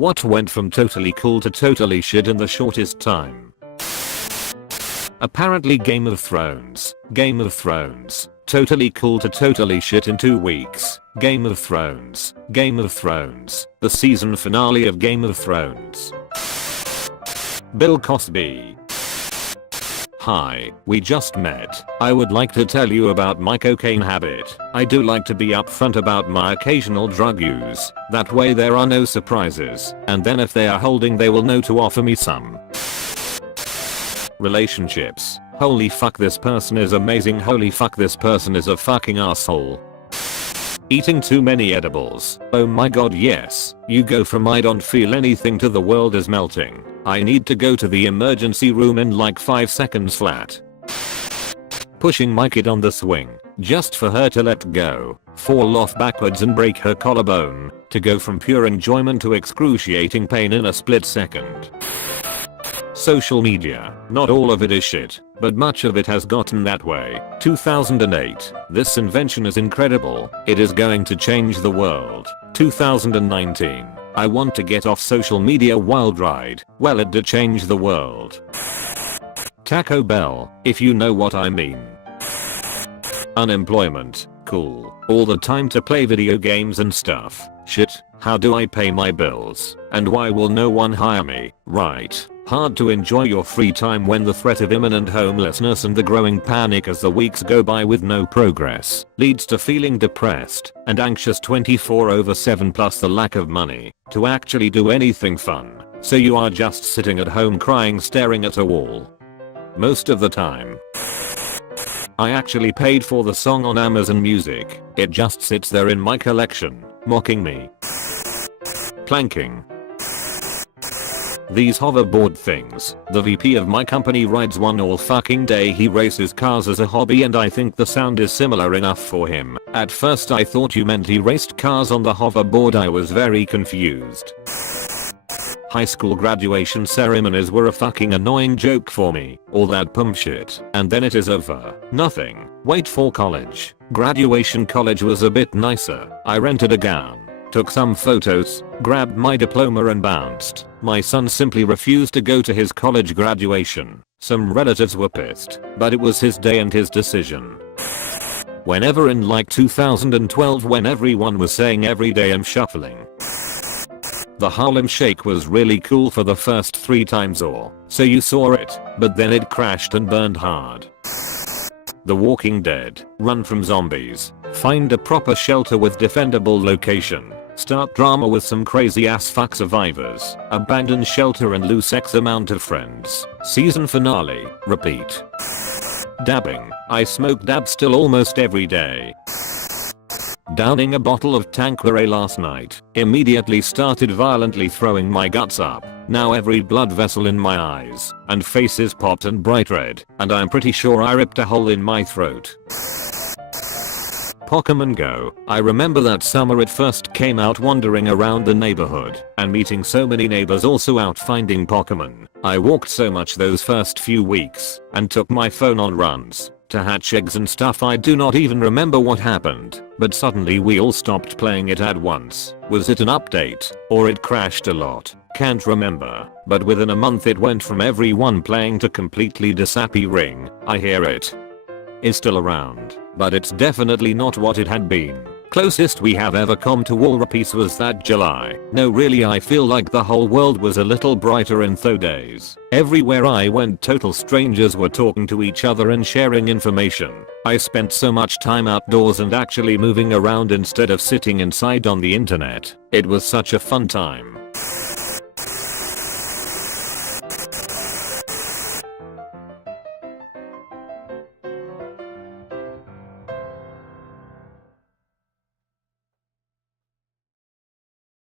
What went from totally cool to totally shit in the shortest time? Apparently Game of Thrones. Totally cool to totally shit in 2 weeks. Game of Thrones. The season finale of Game of Thrones. Bill Cosby. Hi, we just met. I would like to tell you about my cocaine habit. I do like to be upfront about my occasional drug use. That way there are no surprises. And then if they are holding they will know to offer me some. Relationships. Holy fuck, this person is amazing. Holy fuck, this person is a fucking asshole. Eating too many edibles. Oh my god, yes. You go from I don't feel anything to the world is melting. I need to go to the emergency room in like 5 seconds flat. Pushing my kid on the swing, just for her to let go, fall off backwards and break her collarbone, to go from pure enjoyment to excruciating pain in a split second. Social media. Not all of it is shit, but much of it has gotten that way. 2008. This invention is incredible. It is going to change the world. 2019. I want to get off social media wild ride. Well, it did change the world. Taco Bell, if you know what I mean. Unemployment. Cool. All the time to play video games and stuff. Shit, how do I pay my bills? And why will no one hire me? Right. Hard to enjoy your free time when the threat of imminent homelessness and the growing panic as the weeks go by with no progress leads to feeling depressed and anxious 24/7, plus the lack of money to actually do anything fun. So you are just sitting at home crying, staring at a wall. Most of the time. I actually paid for the song on Amazon Music. It just sits there in my collection, mocking me. Planking. These hoverboard things. The VP of my company rides one all fucking day. He races cars as a hobby and I think the sound is similar enough for him. At first I thought you meant he raced cars on the hoverboard. I was very confused. High school graduation ceremonies were a fucking annoying joke for me. All that pump shit. And then it is over. Nothing. Wait for college. Graduation. College was a bit nicer. I rented a gown. Took some photos, grabbed my diploma and bounced. My son simply refused to go to his college graduation. Some relatives were pissed, but it was his day and his decision. Whenever in like 2012 when everyone was saying every day I'm shuffling. The Harlem Shake was really cool for the first 3 times or so you saw it, but then it crashed and burned hard. The Walking Dead. Run from zombies. Find a proper shelter with defendable location. Start drama with some crazy ass fuck survivors. Abandon shelter and lose X amount of friends. Season finale. Repeat. Dabbing. I smoke dab still almost every day. Downing a bottle of Tanqueray last night. Immediately started violently throwing my guts up. Now every blood vessel in my eyes and face is popped and bright red, and I'm pretty sure I ripped a hole in my throat. Pokemon Go. I remember that summer it first came out, wandering around the neighborhood and meeting so many neighbors also out finding Pokemon. I walked so much those first few weeks and took my phone on runs to hatch eggs and stuff. I do not even remember what happened, but suddenly we all stopped playing it at once. Was it an update or it crashed a lot? Can't remember, but within a month it went from everyone playing to completely disappearing. I hear it is still around, but it's definitely not what it had been. Closest we have ever come to War Peace was that July. No really, I feel like the whole world was a little brighter in those days. Everywhere I went total strangers were talking to each other and sharing information. I spent so much time outdoors and actually moving around instead of sitting inside on the internet. It was such a fun time.